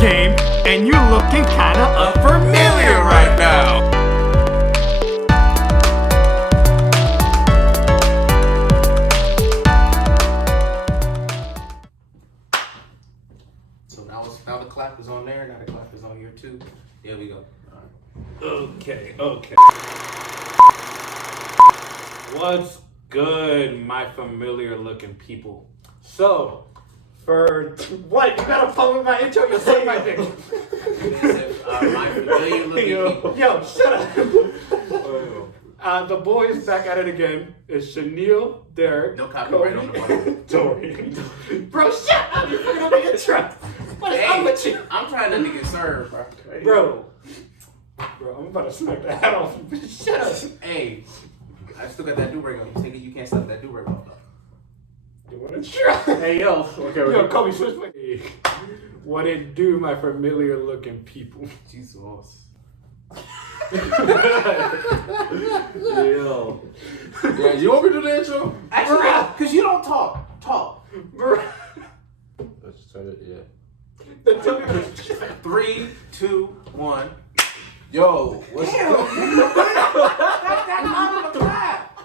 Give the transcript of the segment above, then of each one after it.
game, and you're looking kinda unfamiliar right now. So now the clap is on there, now the clap is on here too. Here we go. Okay. What's good, my familiar looking people? So, for what? You gotta follow my intro, you say my thing. My familiar looking people. Yo, shut up. The boys back at it again. It's Chanel, Derek, No copyright on the bottom. Tori. Bro, shut up! You're fucking up the intro. What is up with you? I'm trying not to get served, Bro, I'm about to smack the hat off you. Shut up. Hey, I still got that do-rag on. You think you can't stop that do-rag off though? You wanna try? Hey, yo. Okay, Yo, Kobe, switch my What it do, my familiar looking people? Jesus. Yo. Yeah, you want me to do the intro? Actually, because you don't talk. Let's try it, yeah. 3, 2, 1. Yo, what's Damn! good? That's out of the clap.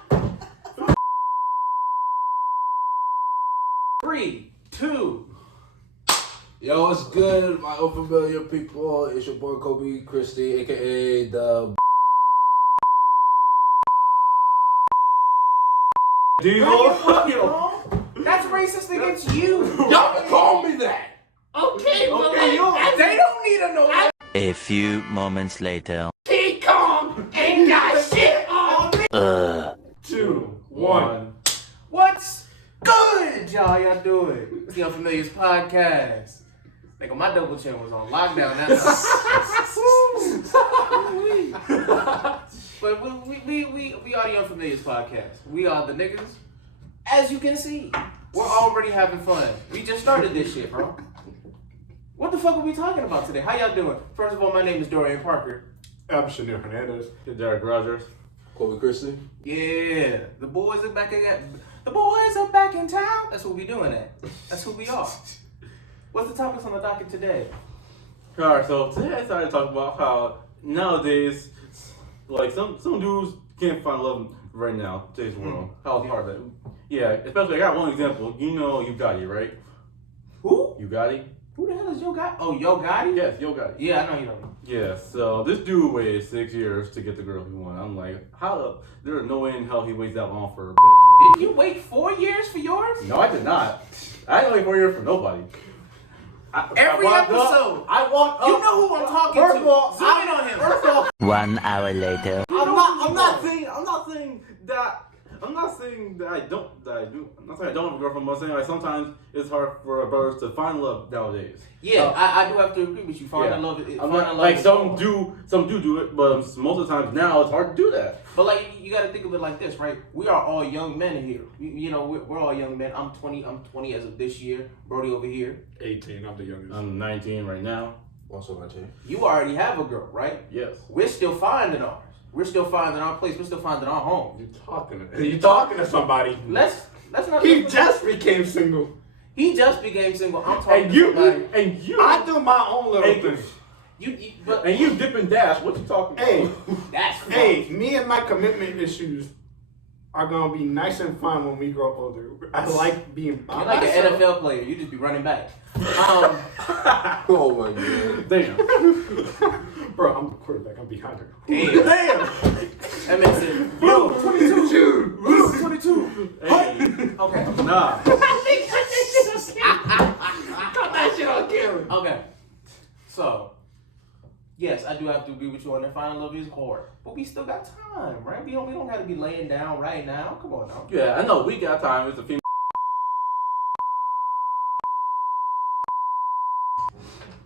3, 2. Yo, what's good, my unfamiliar people? It's your boy Kobe Christie, aka the That's racist against you. Y'all can call me that! Okay, They don't need to know that. A few moments later. King Kong ain't got shit on me. 2, 1. What's good, y'all? Y'all doing? It's the Unfamiliars Podcast. Nigga, my double chin was on lockdown. But we are the Unfamiliars Podcast. We are the niggas. As you can see, we're already having fun. We just started this shit, bro. What the fuck are we talking about today? How y'all doing? First of all, my name is Dorian Parker. I'm Chanel Hernandez. Derek Rogers. Kobe Christie. Yeah, the boys are back again. The boys are back in town. That's what we doing at. That's who we are. What's the topics on the docket today? Alright, so today I decided to talk about how nowadays, like some dudes can't find love right now, today's world. How hard that. Yeah, especially I got one example. You know Yo Gotti, right? Who? Yo Gotti? Who the hell is Yo Gotti? Oh, Yo Gotti? Yes, Yo Gotti. Yeah, I know you know. Yeah, so this dude waited 6 years to get the girl he wanted. I'm like, how? There's no way in hell he waits that long for a bitch. Did you wait 4 years for yours? No, I did not. I didn't wait 4 years for nobody. Every episode. I walked up. You know who I'm talking First to. of all, Zoom in on him. First off, 1 hour later. I'm not saying that I don't have a girlfriend, but I'm saying like sometimes it's hard for brothers to find love nowadays. Yeah, I do have to agree with you. Finding love is Like some do it, but most of the times now it's hard to do that. But like you got to think of it like this, right? We are all young men here. You know, we're all young men. I'm 20 as of this year. Brody over here. 18, I'm the youngest. I'm 19 right now. Also my team. You already have a girl, right? Yes. We're still finding ours. We're still finding our place. We're still finding our home. You talking to somebody. Let's not. He just became single. He just became single. I'm talking And to somebody. I do my own little thing. But And you dip and dash. What you talking about? Hey, that's fun. hey, me and my commitment issues are gonna be nice and fun when we grow older. I like being by You're like myself. an NFL player. You just be running back. Oh my god. Damn. Bro, I'm the quarterback. I'm behind her. Damn. That makes it. Yo, 22. Dude, Yo, 22. Hey. Okay. Nah. got that shit on camera. Okay. So, yes, I do have to agree with you on that. Finding love is hard, but we still got time, right? We don't have to be laying down right now. Come on now. Yeah, I know we got time. It's a female.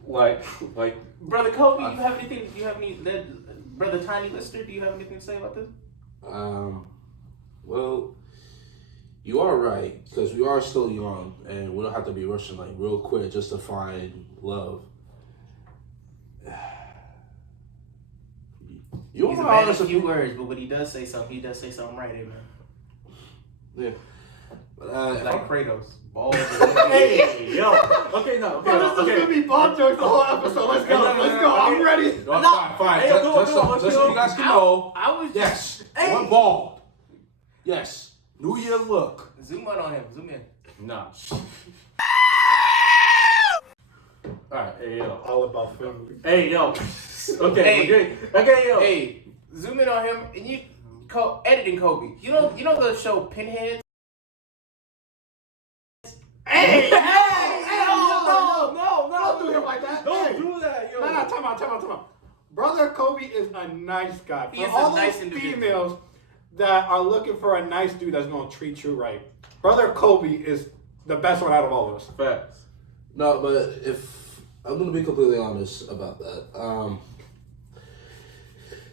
Like. Brother Kobe, you have anything? Do you have any? Brother Tiny Lister, do you have anything to say about this? Well, you are right, because we are still young, and we don't have to be rushing like real quick just to find love. You He's know a how man honest of few people. words, but when he does say something right, amen. Yeah. But, Like Kratos. Balls. Hey, yo. Okay, no. Okay, Bro, no, this is okay. gonna be ball jokes the whole episode. Let's go. No, no, Let's no, go. okay. I'm ready. no, fine. Hey, come on, come on, Just so you guys can know. I was Yes. Hey. One ball. Yes. New Year look. Zoom out on him. Zoom in. Nah. Alright, hey, yo. All about family. Hey, yo. Okay, Hey. okay, yo. Hey, zoom in on him and you editing Kobe. You know the show Pinhead? Hey! no, Don't do him like that. Don't Hey. do that, yo. No, time out. Brother Kobe is a nice guy. He is For a all nice those individual. females that are looking for a nice dude that's gonna treat you right, Brother Kobe is the best one out of all of us. Facts. No, but if I'm gonna be completely honest about that.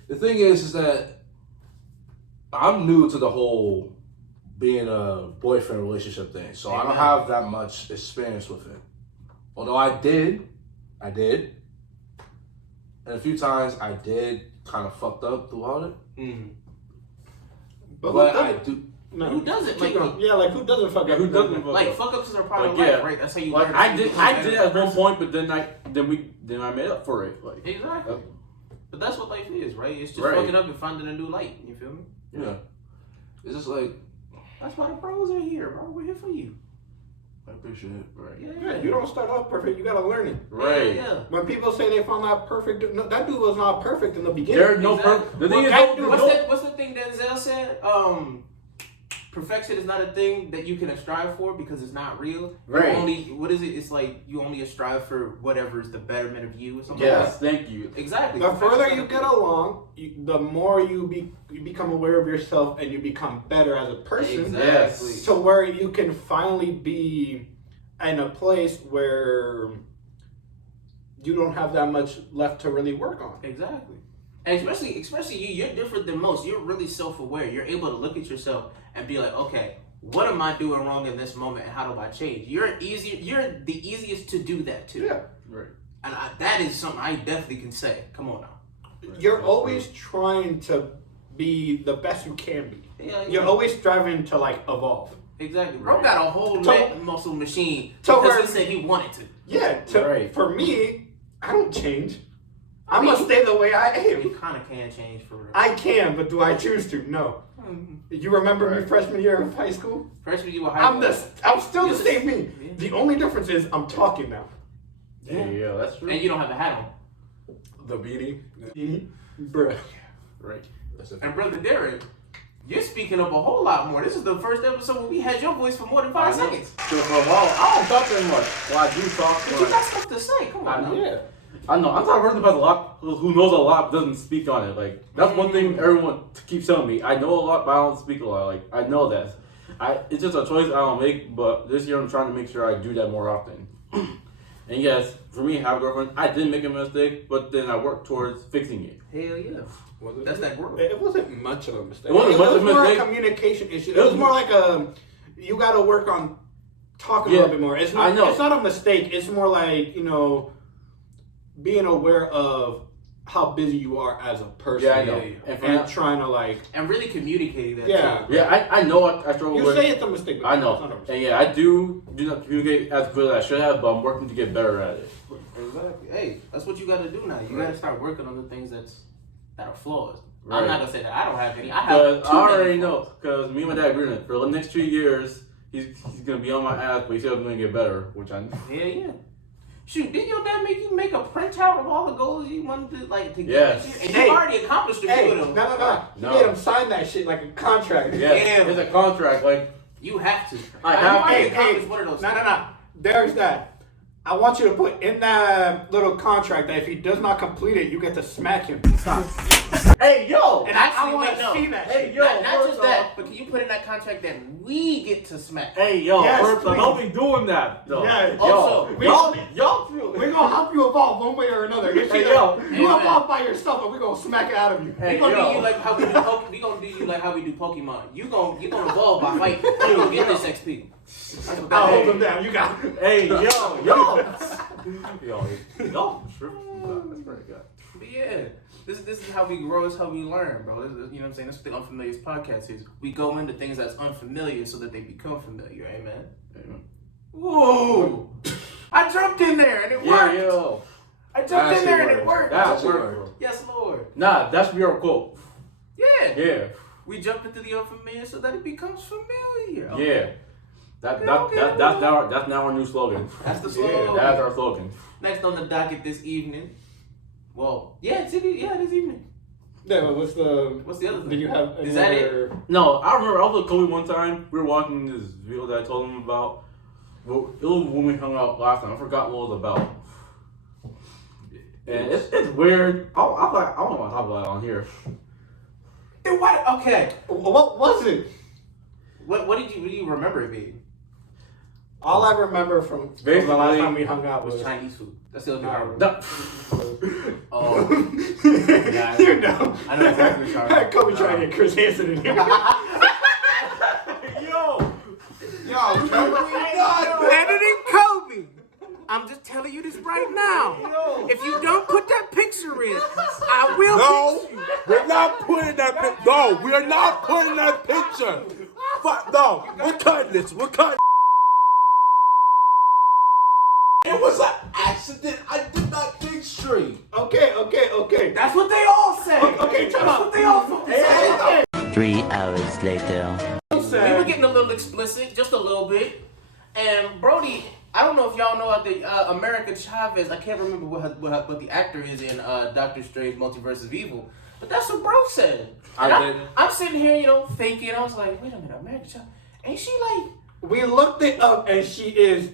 The thing is that I'm new to the whole being a boyfriend relationship thing, so I don't have that much experience with it. Although I did, and a few times I did kind of fucked up throughout it. Mm-hmm. But I do. No. Who doesn't? Like, Yeah, like who doesn't fuck up? Who doesn't fuck like up? fuck ups are part of Like, life, yeah. right? That's how you Like learn. I did at one point. point, but then I made up for it. Like Exactly. But that's what life is, right? It's just Right. fucking up and finding a new light. You feel me? Yeah. It's just like That's why the pros are here, bro. We're here for you. I appreciate it. right, Yeah, you don't start off perfect. You gotta learn it. right. Yeah. When people say they found that perfect, no, that dude was not perfect in the beginning. There's no Exactly. perfect. The thing is, Well, no, What's the thing Denzel said? Perfection is not a thing that you can strive for because it's not real. Right. You only, what is it? It's like you only strive for whatever is the betterment of you or something. yes, Like thank you. that. Exactly. The Perfection's further not you a get thing. along, the more you become aware of yourself and you become better as a person. Exactly. Yes. To where you can finally be in a place where you don't have that much left to really work on. Exactly. And especially you, you're different than most. You're really self-aware. You're able to look at yourself and be like, okay, what am I doing wrong in this moment and how do I change? You're the easiest to do that to. Yeah. Right. And that is something I definitely can say. Come on now. You're always trying to be the best you can be. Yeah, You're always striving to like evolve. Exactly. Bro Right. got a whole leg muscle machine To because where- he said he wanted to. Yeah. Right. For me, I don't change. I'm gonna stay the way I am. You kind of can change for real. I can, but do I choose to? No. You remember me Right. freshman year of high school? Freshman year of high school. I'm still the Yes. same me. Yeah. The only difference is I'm talking now. Yeah, that's true. And you don't have a hat on. The beanie. Bruh. Right. That's it. And brother Darren, you're speaking up a whole lot more. This is the first episode where we had your voice for more than 5 seconds. So for a while, I don't talk that much. Well, I do talk. But you got stuff to say. Come on now. Yeah. I know. I'm talking to a person about a lot who knows a lot but doesn't speak on it. Like that's one thing everyone keeps telling me. I know a lot, but I don't speak a lot. Like I know that. It's just a choice I don't make. But this year I'm trying to make sure I do that more often. And yes, for me, have a girlfriend. I did make a mistake, but then I worked towards fixing it. Hell yeah. That's that growth. It wasn't much of a mistake. It wasn't much of a more a mistake. communication issue. It was more like you got to work on talking a Yeah, little bit more. It's not. I know. It's not a mistake. It's more like being aware of how busy you are as a person. Yeah, I know. And, And for trying to like. And really communicating that Yeah. too. Yeah, I know I struggle You with. say it's a mistake. But I it's not a know. mistake. And yeah, I do not communicate as good as I should have, but I'm working to get better at it. Exactly. Hey, that's what you got to do now. You got to start working on the things that are flaws. Right. I'm not gonna say that I don't have any. I have Because too I already many know. flaws. Because me and my dad agreed on it. For the next 2 years, he's gonna be on my ass, but he said I'm gonna get better, which I. Yeah, yeah. Shoot, didn't your dad make you make a printout of all the goals you wanted to get Yes. this year? And Hey. you've already accomplished a Hey, few no, of them. You No. made him sign that shit like a contract. Yeah, Damn. it's a contract. Like You have to. I You've have- already Hey, accomplished one of those. No. There's that. I want you to put in that little contract that if he does not complete it, you get to smack him. hey, yo. And Actually, I want wait, no. to see that Hey, shit. yo. Not first just that, off- but can you put in that contract that we get to smack? Hey, yo. Yes, first, please. don't be doing that, though. Yeah. Yo, Also, y'all feel We're gonna help you evolve one way or another. If Hey, you yo. you Hey, evolve by yourself, and we're gonna smack it out of you. Hey, We gonna yo. do you like how we do we gonna do you like how we do Pokemon. You gonna evolve by fighting. You gonna get this XP. That's what I'll that hold is. him down. You got it. Hey, yo. That's pretty good. But yeah, this is how we grow. This is how we learn, bro. You know what I'm saying? That's what the Unfamiliar podcast is. We go into things that's unfamiliar so that they become familiar. Amen. Whoa! I jumped in there and it worked. Yo. I jumped in there and it worked. That worked. Yes, Lord. Nah, that's your quote. Yeah. Yeah. We jumped into the unfamiliar so that it becomes familiar. Yeah. That's now our new slogan. That's the slogan. Yeah, that's our slogan. Next on the docket this evening. Well, yeah, it is evening. Yeah, but what's the other thing? Did you have Is that it? another? No, I remember I was with Kobe one time. We were watching this video that I told him about. Well, it was when we hung out last time. I forgot what it was about. And it's weird. I don't want to talk about it on here. Then what? Okay. What was it? What do you remember it being? All I remember from the last time we hung out It was was Chinese food. That's the only thing I remember. No. Oh. Yeah, you know. I know exactly what you're talking about. Kobe trying to get Chris Hansen in here. Better than Kobe. I'm just telling you this right now. If you don't put that picture in, I will fix you. We're not putting that picture. No, we're not putting that picture. Fuck, no, we're cutting this. We're cutting. It was an accident. I did not think straight. Okay. That's what they all say. Okay, shut That's up. what they all fucking say. 3 hours later. We were getting a little explicit, just a little bit. And Brody, I don't know if y'all know the America Chavez. I can't remember what the actor is in Doctor Strange Multiverse of Evil. But that's what bro said. I'm sitting here, thinking. I was like, wait a minute, America Chavez. Ain't she like... We looked it up and she is,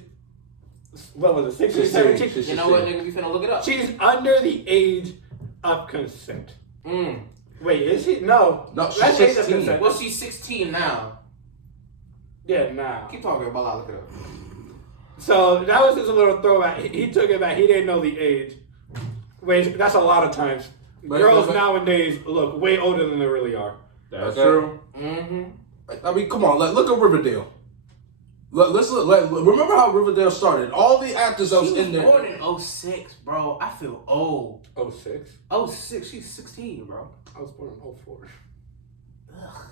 what was it, 16, 17? You know what, nigga? We finna look it up. She's under the age of consent. Wait, is she? No. No, she's That's age of 16. consent. Well, she's 16 now. Yeah, nah. Keep talking while I look it up. So that was just a little throwback. He took it back. He didn't know the age. Wait, that's a lot of times. Girls nowadays look way older than they really are. That's true. Mm-hmm. I mean, come on, look at Riverdale. Remember how Riverdale started? All the actors that was She was in there. born in 06, bro. I feel old. 06? 06, she's 16, bro. I was born in 04. Ugh.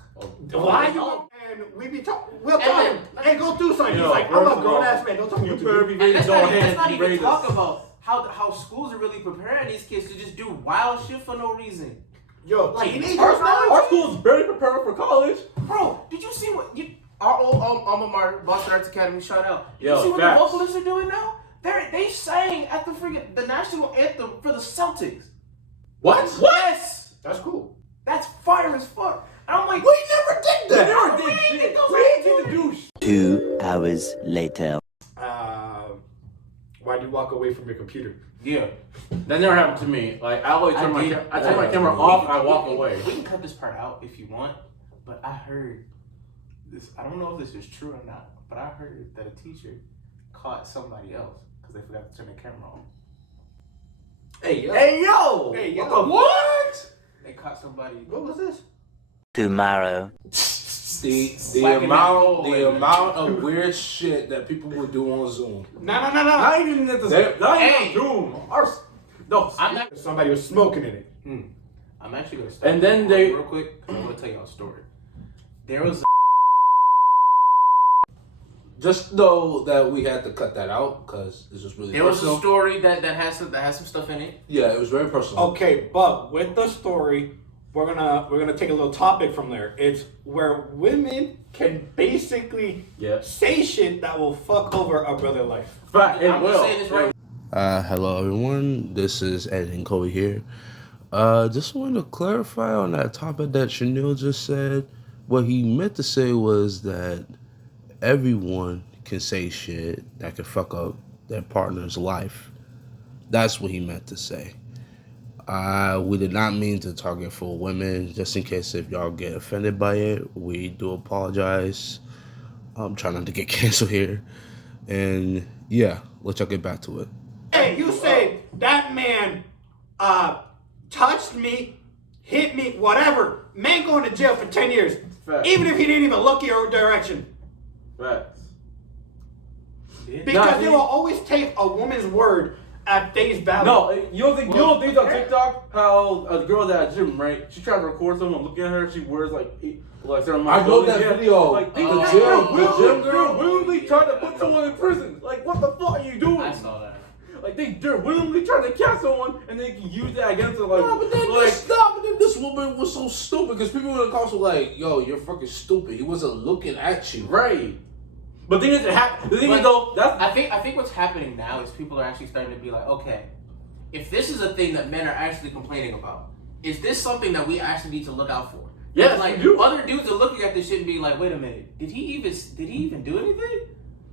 Why you? And we be talking. We'll talk. Hey, go do something. He's Yo, like, I'm first a of grown all, ass man. Don't tell me what to better do. be And let's not even raise talk us. about how schools are really preparing these kids to just do wild shit for no reason. Yo, Like, teenagers our- now? Our school's barely prepared for college. Bro, did you see what our old alma mater, Boston Arts Academy, shout out. Did Yo, you see what facts. the vocalists are doing now? They sang at the national anthem for the Celtics. What? Yes, That's cool. that's fire as fuck. And I'm like, We never did that. we ain't get those We ain't people get the douche. 2 hours later. Why do you walk away from your computer? yeah. That never happened to me. Like I always turn did. my camera off. I walk away. We can cut this part out if you want, but I heard this. I don't know if this is true or not, but I heard that a teacher caught somebody else because they forgot to turn their camera on. Hey, yo. Hey yo! Hey, yo. What? They caught somebody. What was this? Tomorrow. The Whacking amount that the hole. amount of weird shit that people would do on Zoom. No. Not even at the. Not Hey. even on Zoom. No. I'm not. Somebody was smoking in it. I'm actually gonna stop. And then they- real quick. 'Cause I'm gonna tell y'all a story. There was. Just know that we had to cut that out because this was really There was personal. a story that has some stuff in it. Yeah, it was very personal. Okay, but with the story, we're gonna take a little topic from there. It's where women can basically Yeah. say shit that will fuck over a brother life. Fact. It I'm will. just saying this right. Hello everyone, this is Ed and Kobe here. Just wanted to clarify on that topic that Chanel just said. What he meant to say was that everyone can say shit that can fuck up their partner's life. That's what he meant to say. We did not mean to target for women, just in case if y'all get offended by it. We do apologize. I'm trying not to get canceled here. And yeah, let y'all get back to it. Hey, you say that man touched me, hit me, whatever. Man going to jail for 10 years. Facts. Even if he didn't even look your direction. Facts. Because they will always take a woman's word at face value. No, you don't think on TikTok how a girl at a gym, right? She tried to record someone looking at her. She wears like certain. I love that video. Like the gym girl willingly trying to put someone in prison. Like what the fuck are you doing? I saw that. Like they're willingly trying to catch someone and they can use that against them. Like, but then this woman was so stupid because people in the council like, yo, you're fucking stupid. He wasn't looking at you. Right. But then the thing is though, that's I think what's happening now is people are actually starting to be like, okay, if this is a thing that men are actually complaining about, is this something that we actually need to look out for? yes, like you do. other dudes are looking at this shit and be like, wait a minute, did he even do anything?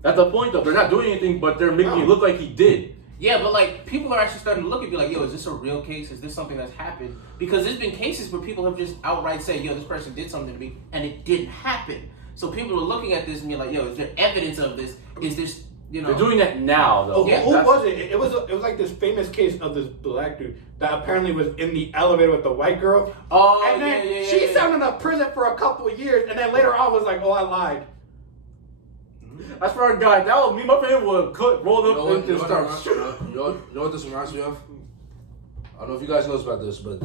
That's the point though. They're not doing anything, but they're making it look like he did. Yeah, but like people are actually starting to look and be like, yo, is this a real case? Is this something that's happened? Because there's been cases where people have just outright said, yo, this person did something to me and it didn't happen. So people are looking at this and be like, yo, is there evidence of this? Is this, you know? They're doing that now though. Oh, Yeah, who was it? It was like this famous case of this black dude that apparently was in the elevator with the white girl. Oh, And then yeah. she sat in a prison for a couple of years, and then later on was like, oh, I lied. I swear to God, that was me. My family would roll up and just start shooting. You know what this reminds me of? I don't know if you guys know about this, but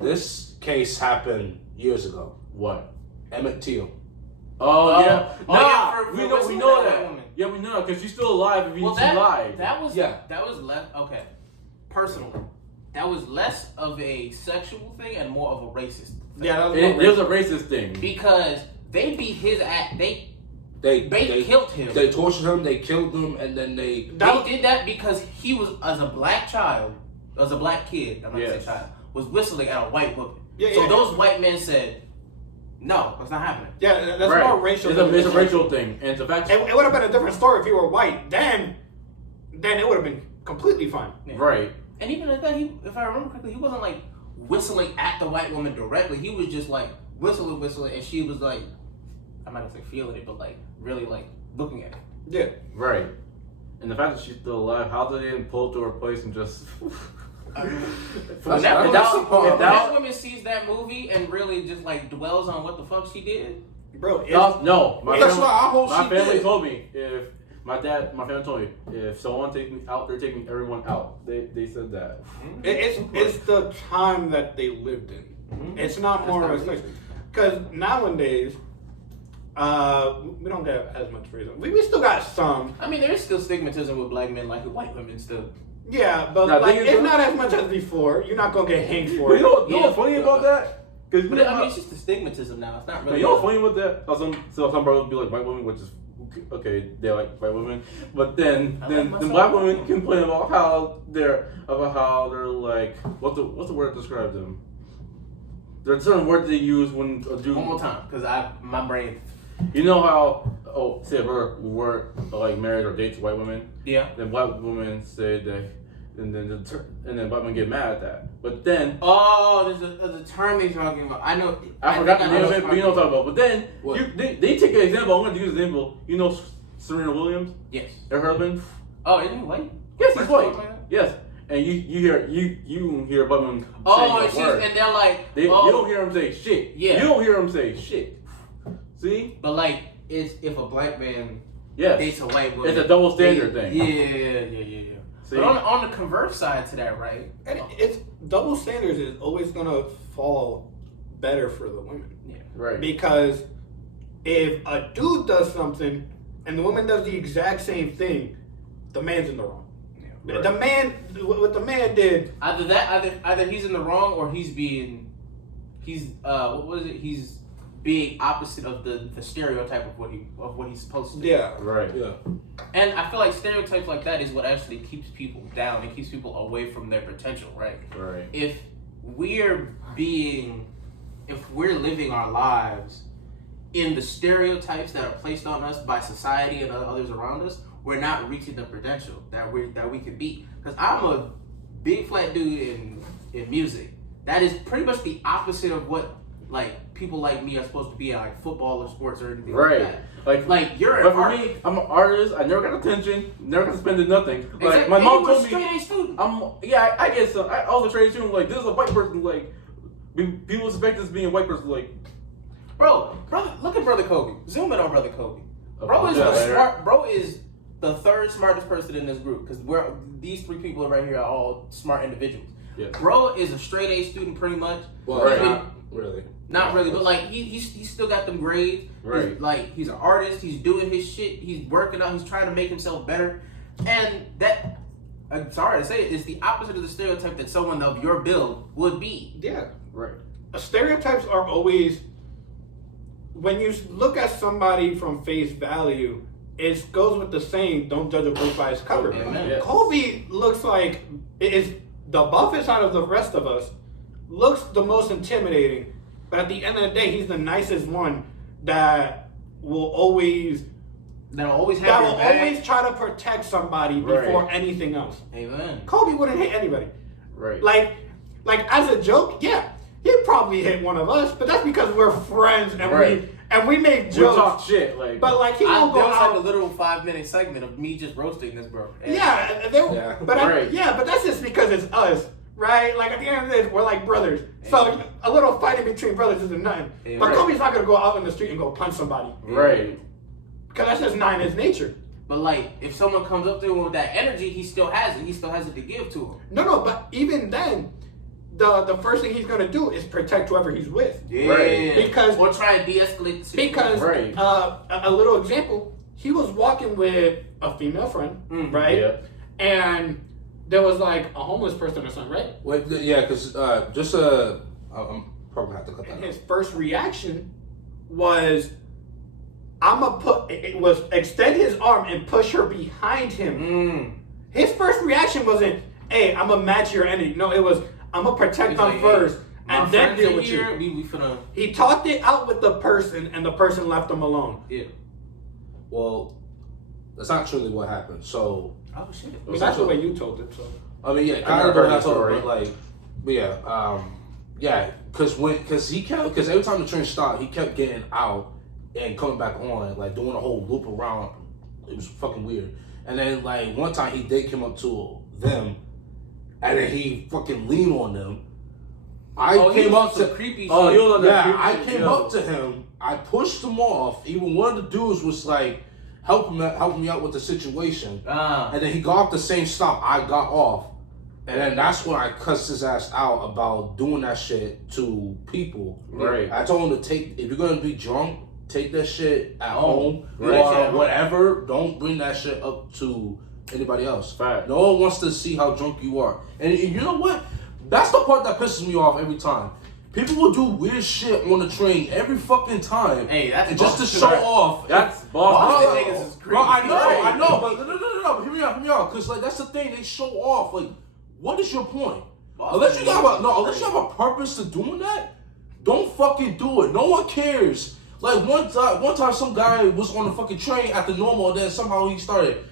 this case happened years ago. What? Emmett Till. Oh yeah. Oh, Nah, yeah, for we whistling know that that. woman. Yeah, we know because she's still alive. If Well, she lied. that was Yeah. that was less okay. Personally, that was less of a sexual thing and more of a racist thing. Yeah, that was It was a racist thing. Because they beat his ass. They They killed him. They tortured him. They killed him, and then they They did that because he was, as a black child, as a black kid, I'm not gonna say child, was whistling at a white woman. Yeah, so yeah. those white men said, no, that's not happening. Yeah, that's Right. more racial. It's a racial thing, and it's a fact. It would have been a different story if you were white. Then it would have been completely fine. Yeah. Right. And even at that, if I remember correctly, he wasn't like whistling at the white woman directly. He was just like whistling, and she was like, I'm not gonna say feeling it, but like really like looking at it. Yeah. Right. And the fact that she's still alive, how did they didn't pull to her place and just? If That's- that that- woman sees that movie and really just like dwells on what the fuck she did. Bro, No, my That's family, what I hope my she family did. told me if my family told me if someone takes me out, they're taking everyone out. They said that. it's the time that they lived in. It's not That's more not of a racist. because nowadays, we don't get as much freedom. We still got some. I mean, there is still stigmatism with black men like with white women still. Yeah, but Now, like thing is, it's not as much as before. You're not gonna get hanged for But it. you know what's funny about that? Because But I mean, it's just the stigmatism now. It's not really. you know what's funny with that? How some brothers be like white women, which is okay, they like white women, but then I like myself. black women complain about how they're like what's the word to describe them? There's certain words they use when a dude. One more time, because my brain. You know how say we're like married or dates white women, Yeah. then white women say that, and then white women get mad at that. But then Oh, there's a term they're talking about. I know. I forgot the think name know of it, but you know what I'm talking about. But then What? they take an example. I'm going to use an example. You know Serena Williams, Yes. her husband. Oh, isn't he white? Yes, he's First white. of all, man. Yes, and you hear white women Oh, saying a word. and they're like, You oh, don't hear them say shit. Yeah. You don't hear them say shit. See? but like, it's if a black man Yes. dates a white woman. It's a double standard thing. Yeah. See? But on the converse side to that, right? And it's double standards is always gonna fall better for the women Right. because if a dude does something and the woman does the exact same thing, the man's in the wrong. Right. The man, what the man did. Either he's in the wrong or he's what was it? He's being opposite of the stereotype of what he's supposed to do. Yeah. Right. Yeah. And I feel like stereotypes like that is what actually keeps people down. It keeps people away from their potential, right? Right. If we're living our lives in the stereotypes that are placed on us by society and others around us, we're not reaching the potential that we could be. Because I'm a big flat dude in music. That is pretty much the opposite of what like people like me are supposed to be in like football or sports or anything Right. like that. Like you're But an for art- me, I'm an artist. I never got attention. Never got to spend nothing. Like Exactly. my mom You were told a straight me, A student. I get some. I was a trade student. Like this is a white person. Like people expect this being a white person. Like Brother, look at Brother Kobe. Zoom in on Brother Kobe. Bro is Yeah, the smart. Bro is the third smartest person in this group because these three people right here are all smart individuals. Yeah. Bro is a straight A student pretty much. Well, Right. not really. Not really, but like he's still got them grades. Right. He's an artist. He's doing his shit. He's working out. He's trying to make himself better. And that, I'm sorry to say it, is the opposite of the stereotype that someone of your build would be. Yeah. Right. Stereotypes are always, when you look at somebody from face value, it goes with the saying, don't judge a book by its cover. Amen. Yes. Kobe looks like, is the buffest out of the rest of us, looks the most intimidating, but at the end of the day, he's the nicest one that will always That'll always have your back. always try to protect somebody before Right. anything else. Amen. Kobe wouldn't hit anybody. Right. Like as a joke, yeah, he'd probably hit one of us, but that's because we're friends and Right. we make We jokes. talk shit, like. But like he There won't go was out. like a literal 5-minute segment of me just roasting this bro. And Yeah, Yeah. but Right. but that's just because it's us, right? Like at the end of the day, we're like brothers. So a little fighting between brothers isn't nothing. Amen. But Kobe's not gonna go out in the street and go punch somebody Right. because that's just not in his nature. But like, if someone comes up to him with that energy, he still has it. He still has it to give to him. No, but even then, the first thing he's gonna do is protect whoever he's with. Yeah. Right. Because- or try and de-escalate the situation. Because Right. a little example, he was walking with a female friend, Mhm. right? Yeah. And there was like a homeless person or something, right? Wait, yeah, because I'm probably gonna have to cut that And out. his first reaction was, it was extend his arm and push her behind him. Mm. His first reaction wasn't, hey, I'm gonna match your energy. No, it was, I'm gonna protect He's them like, first My and then friends deal in with here, you. we finna. He talked it out with the person and the person left him alone. Yeah. Well, that's not truly what happened. So, Oh shit. I mean, that's the way you told it, so. I mean, yeah, I kind of never heard that's the all, story. but like, but yeah, because every time the train stopped, he kept getting out and coming back on, like doing a whole loop around. It was fucking weird. And then like one time he did come up to them, and then he fucking leaned on them. I came up to creepy shit. Oh, he was on that. yeah, I creepy came shit, up to him. I pushed him off. Even one of the dudes was like, helping me out with the situation. Ah. And then he got off the same stop I got off. And then that's when I cussed his ass out about doing that shit to people. Right. I told him to if you're gonna be drunk, take that shit at home Right. or whatever. Don't bring that shit up to anybody else. Fact. No one wants to see how drunk you are. And you know what? That's the part that pisses me off every time. People will do weird shit on the train every fucking time. Hey, that's and just to Boston. show off. That's Boston Boston. niggas is Bro, I crazy. know, but no, but hear me out, cause like that's the thing, they show off. Like, what is your point? Boston Unless you niggas have a purpose to doing that, don't fucking do it. No one cares. Like one time some guy was on the fucking train at the normal, and then somehow he started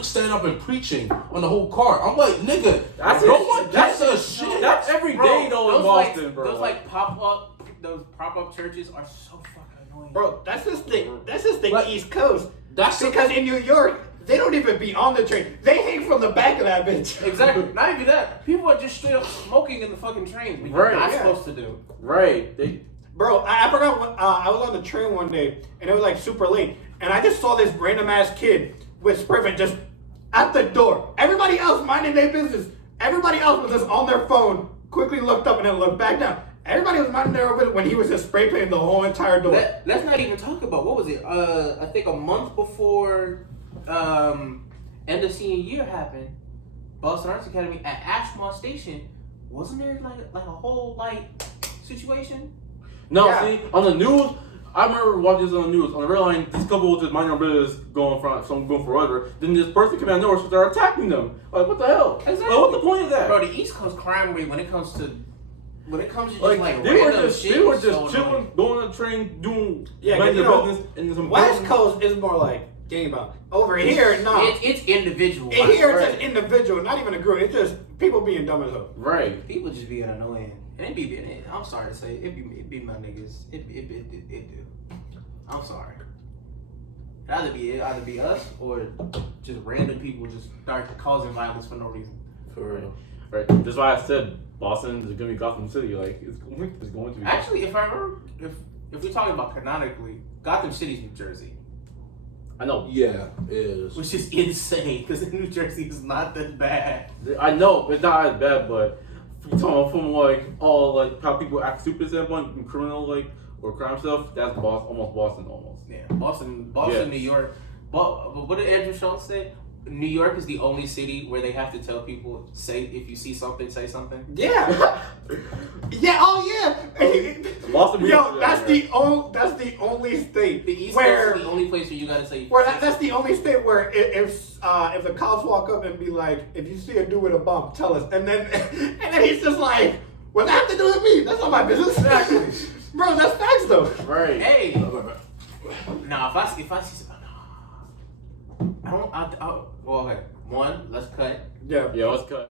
standing up and preaching on the whole car. I'm like, nigga, That's no it. one That's gives a shit. That's every day though in those Boston, like, bro. Those like pop-up churches are so fucking annoying. Bro, that's just the Like, East Coast. That's Because in New York, they don't even be on the train. They hang from the back of that bitch. Exactly. Not even that. People are just straight up smoking in the fucking train. What Right, you're not yeah. supposed to do. Right. They. Bro, I forgot when I was on the train one day, and it was like super late, and I just saw this random ass kid with spray paint just at the door. Everybody else minding their business. Everybody else was just on their phone, quickly looked up and then looked back down. Everybody was minding their business when he was just spray painting the whole entire door. Let's not even talk about, what was it? I think a month before end of senior year happened, Boston Arts Academy at Ashmont Station, wasn't there like a whole like situation? No, Yeah. see, on the news, I remember watching this on the news. On the rail line, this couple was just minding their business, going for someone going for whatever. Then this person came out of nowhere, so started attacking them. Like, what the hell? Exactly. Like, what's the point of that? Bro, the East Coast crime rate when it comes to just Like, like they were random just shit they were is just so chilling, annoying. going on the train, doing Yeah, minding you their know, business in some West Coast is more like game about. Over here, no. It's individual. In here, it's Right. just individual, not even a group. It's just people being dumb as hell. Right. People just being annoying. And I'm sorry to say, it be my niggas. It do. I'm sorry. It'd either be us or just random people just start causing violence for no reason. For real. Right. That's why I said Boston is gonna be Gotham City. Like, it's going to be. Actually, if I remember, if we're talking about canonically, Gotham City's New Jersey. I know. Yeah, it is. which is insane because in New Jersey it's not that bad. I know it's not as bad, but you talking from like all like how people act stupid standpoint in criminal like or crime stuff. That's almost Boston almost. Yeah, Boston, Yes. New York. But what did Andrew Schultz say? New York is the only city where they have to tell people say if you see something, say something. Yeah. Yeah. Oh yeah. Boston. Yo, that's the only state The East where Coast is the only place where you gotta say. that's the only state where if the cops walk up and be like, if you see a dude with a bump, tell us, and then he's just like, what that have to do with me? That's not my business. Exactly. Bro, that's facts though. Right. Hey, nah. If I see I don't. Well, okay. One, let's cut. Yeah. Yeah, let's cut.